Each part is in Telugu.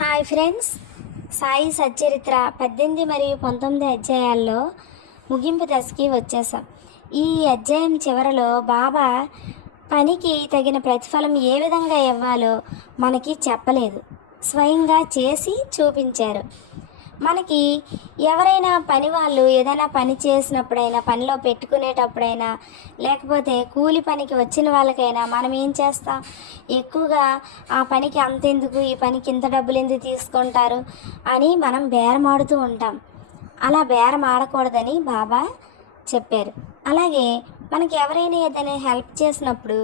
హాయ్ ఫ్రెండ్స్ సాయి సచ్చరిత్ర పద్దెనిమిది మరియు పంతొమ్మిది అధ్యాయాల్లో ముగింపు దశకి వచ్చేసాం ఈ అధ్యాయం చివరలో బాబా పనికి తగిన ప్రతిఫలం ఏ విధంగా ఇవ్వాలో మనకి చెప్పలేదు. స్వయంగా చేసి చూపించారు. మనకి ఎవరైనా పని వాళ్ళు ఏదైనా పని చేసినప్పుడైనా పనిలో పెట్టుకునేటప్పుడైనా లేకపోతే కూలి పనికి వచ్చిన వాళ్ళకైనా మనం ఏం చేస్తాం? ఎక్కువగా ఆ పనికి అంతెందుకు ఈ పనికి ఇంత డబ్బులు ఎందుకు తీసుకుంటారు అని మనం బేరమాడుతూ ఉంటాం. అలా బేరం ఆడకూడదని బాబా చెప్పారు. అలాగే మనకి ఎవరైనా ఏదైనా హెల్ప్ చేసినప్పుడు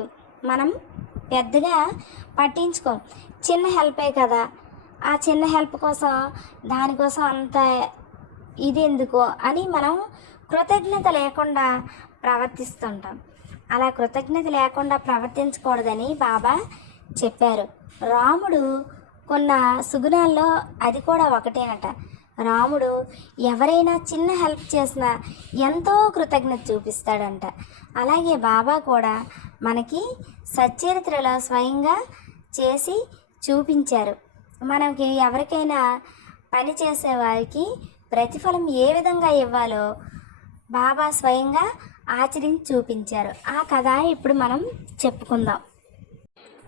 మనం పెద్దగా పట్టించుకోం. చిన్న హెల్పే కదా. ఆ చిన్న హెల్ప్ కోసం దానికోసం అంత ఇది ఎందుకు అని మనం కృతజ్ఞత లేకుండా ప్రవర్తిస్తుంటాం. అలా కృతజ్ఞత లేకుండా ప్రవర్తించకూడదని బాబా చెప్పారు. రాముడు కొన్న సుగుణాల్లో అది కూడా ఒకటేనట. రాముడు ఎవరైనా చిన్న హెల్ప్ చేసినా ఎంతో కృతజ్ఞత చూపిస్తాడంట. అలాగే బాబా కూడా మనకి సచ్చరిత్రలో స్వయంగా చేసి చూపించారు. మనకి ఎవరికైనా పని చేసే వారికి ప్రతిఫలం ఏ విధంగా ఇవ్వాలో బాబా స్వయంగా ఆచరించి చూపించారు. ఆ కథ ఇప్పుడు మనం చెప్పుకుందాం.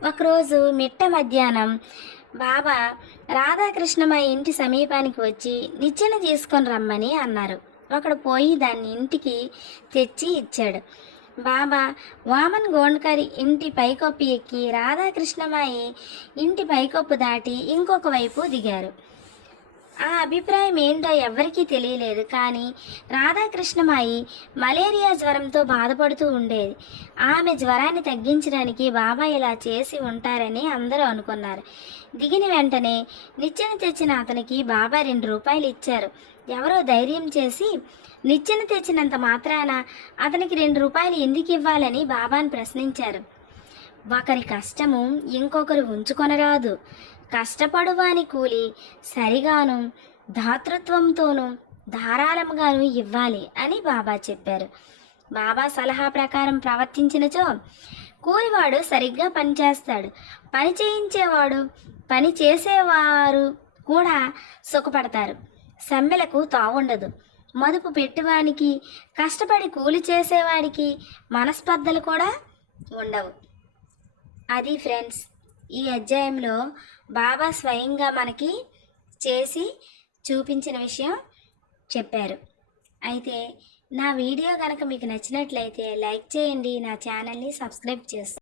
ఒకరోజు మిట్ట మధ్యాహ్నం బాబా రాధాకృష్ణ మా ఇంటి సమీపానికి వచ్చి నిచ్చెన తీసుకొని రమ్మని అన్నారు. ఒకడు పోయి దాన్ని ఇంటికి తెచ్చి ఇచ్చాడు. బాబా వామన్ గోండ్కరి ఇంటి పైకప్పు ఎక్కి రాధాకృష్ణమాయి ఇంటి పైకప్పు దాటి ఇంకొక వైపు దిగారు. ఆ అభిప్రాయం ఏంటో ఎవ్వరికీ తెలియలేదు. కానీ రాధాకృష్ణమాయి మలేరియా జ్వరంతో బాధపడుతూ ఉండేది. ఆమె జ్వరాన్ని తగ్గించడానికి బాబా ఇలా చేసి ఉంటారని అందరూ అనుకున్నారు. దిగిన వెంటనే నిచ్చెన తెచ్చిన అతనికి బాబా రెండు రూపాయలు ఇచ్చారు. ఎవరో ధైర్యం చేసి నిచ్చెన తెచ్చినంత మాత్రాన అతనికి రెండు రూపాయలు ఎందుకు ఇవ్వాలని బాబాను ప్రశ్నించారు. ఒకరి కష్టము ఇంకొకరు ఉంచుకొనరాదు. కష్టపడువాని కూలి సరిగాను దాతృత్వంతోనూ ధారాళముగాను ఇవ్వాలి అని బాబా చెప్పారు. బాబా సలహా ప్రకారం ప్రవర్తించినచో కూలివాడు సరిగ్గా పనిచేస్తాడు. పని చేయించేవాడు పని చేసేవారు కూడా సుఖపడతారు. సమ్మెలకు తావుండదు. మదుపు పెట్టువానికి కష్టపడి కూలి చేసేవాడికి మనస్పర్ధలు కూడా ఉండవు. అది ఫ్రెండ్స్ ఈ అధ్యాయంలో బాబా స్వయంగా మనకి చేసి చూపించిన విషయం చెప్పారు. అయితే నా వీడియో కనుక మీకు నచ్చినట్లయితే లైక్ చేయండి నా ఛానల్ని సబ్స్క్రైబ్ చేస్తాను